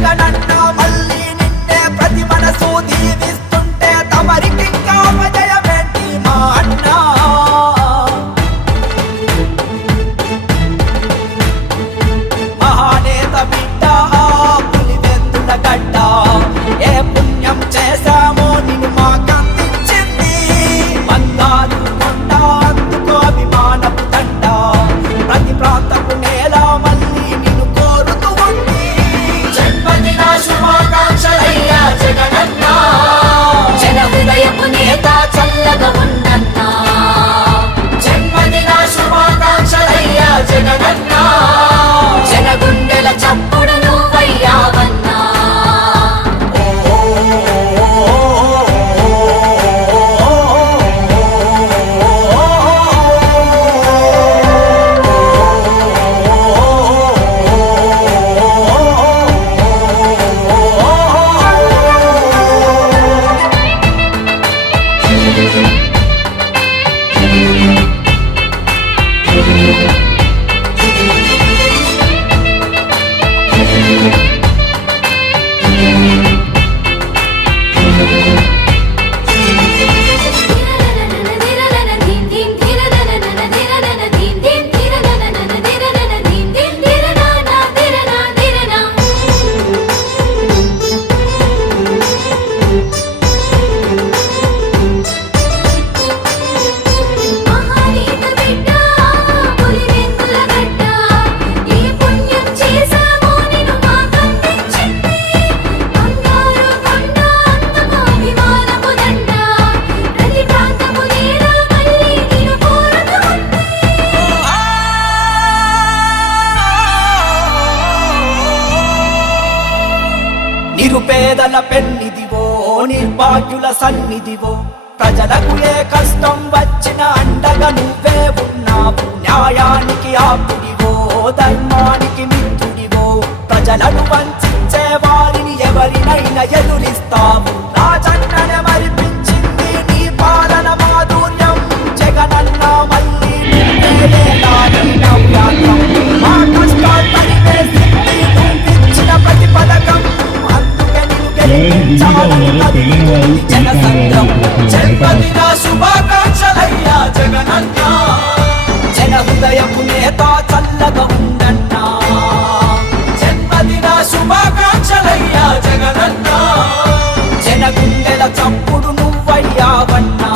జగనన్న మళ్ళీ నిన్నే ప్రతి మనసు దీవిస్తుంటే తమరికింకా విజయమేంటి మా అన్నా. మహానేత బిడ్డ పులివెందుల గడ్డ, ఏ పుణ్యం చేశామో నిన్ను మాకందించింది. బంగారు కొండ అందుకో అభిమానపు దండ, ప్రతి ప్రాంతపు నేల మళ్ళీ నిన్ను కోరుతూ ఉంది. జన్మదిన శుభాకాంక్షలయ్యా జగనన్న, జన హృదయపు నేత చల్లగా ఉన్నన్నా. జన్మదిన శుభాకాంక్షలయ్యా జగనన్న, జన గుండెల చప్పుడు నువ్వయ్యావన్నా. నిరుపేదల పెన్నిదివో, నిర్భాగ్యుల సన్నిధివో, ప్రజలకు ఏ కష్టం వచ్చిన అండగా నువ్వే ఉన్నావు. న్యాయానికి ఆపుడివో, ధర్మానికి మిత్రుడివో, ప్రజలను వంచే వారిని ఎవరినైనా ఎదురిస్తావు. రాజన్ననే మరిపించింది నీ పాలన మాధుర్యం. జగనన్న మళ్ళీ నువ్వే నవ్యాత్రం, మా కష్టాలు తరివేసింది నువ్విచ్చిన ప్రతి పథకం. జన్మదిన శుభాకాంక్షలయ్యా జగనన్న, జన హృదయపు నేత చల్లగా ఉండన్నా. జన్మదిన శుభాకాంక్షలయ్యా జగనన్న, జన గుండెల చప్పుడు నువ్వయ్యావన్నా.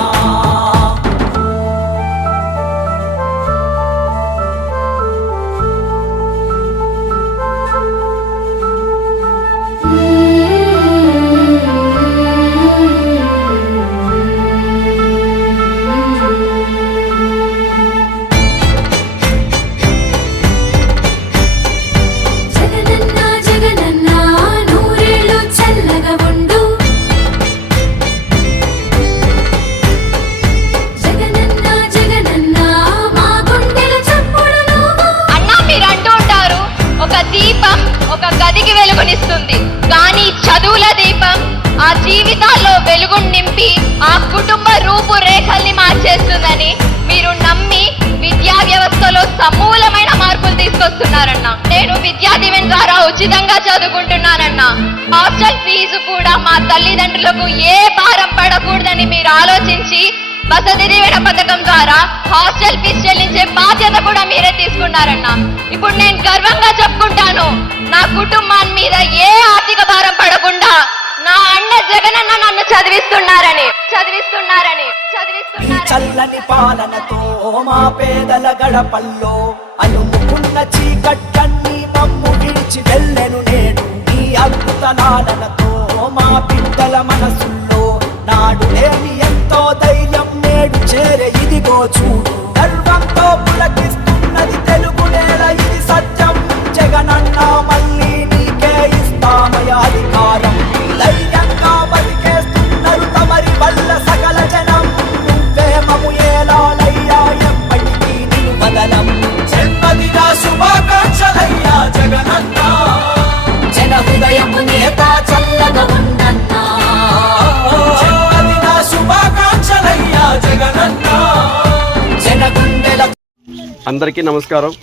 కానీ చదువుల దీపం ఆ జీవితాల్లో వెలుగును నింపి ఆ కుటుంబ రూపురేఖల్ని మార్చేస్తుందని మీరు నమ్మి విద్యా వ్యవస్థలో సమూలమైన మార్పులు తీసుకొస్తున్నారన్నా. నేను విద్యా దీవెన ద్వారా ఉచితంగా చదువుకుంటున్నానన్నా. హాస్టల్ ఫీజు కూడా మా తల్లిదండ్రులకు ఏ భారం పడకూడదని మీరు ఆలోచించి వసతి దీవెన పథకం ద్వారా హాస్టల్ ఫీజు చెల్లించే బాధ్యత కూడా మీరే తీసుకున్నారన్నా. ఇప్పుడు నేను గర్వంగా చెప్పుకుంటాను, నా కుటుంబాన్ని మీద ఏ ఆర్థిక భారం పడకుండా నా అన్న జగనన్న నన్ను చదివిస్తున్నారని. చల్లని పాలనతో మా పేదల గడపల్లో అలుముకున్న చీకట్టన్ని మమ్ము విడిచి వెళ్ళెను నేడు. నీ అద్భుత లాలనతో మా బిడ్డల మనసుల్లో నాడు లేని ఎంతో ధైర్యం నేడు చేరే. ఇదిగో చూడు, గర్వంతో పులకిస్తున్నది తెలుగు నేల, ఇది సత్యం. జగనన్న మళ్ళీ నీకే ఇస్తామయ అధికారం. ధైర్యంగా బతికేస్తున్నారు తమరి వల్ల సకల జనం. నువ్వే మము ఏలాలయ్యా, ఎప్పటికీ నిన్ను వదలం. జన్మదిన శుభాకాంక్షలయ్యా జగనన్న, జన హృదయపు నేత చల్లగా ఉండన్నా. జన్మదిన శుభాకాంక్షలయ్యా జగనన్న, జన గుండెల. అందరికీ నమస్కారం.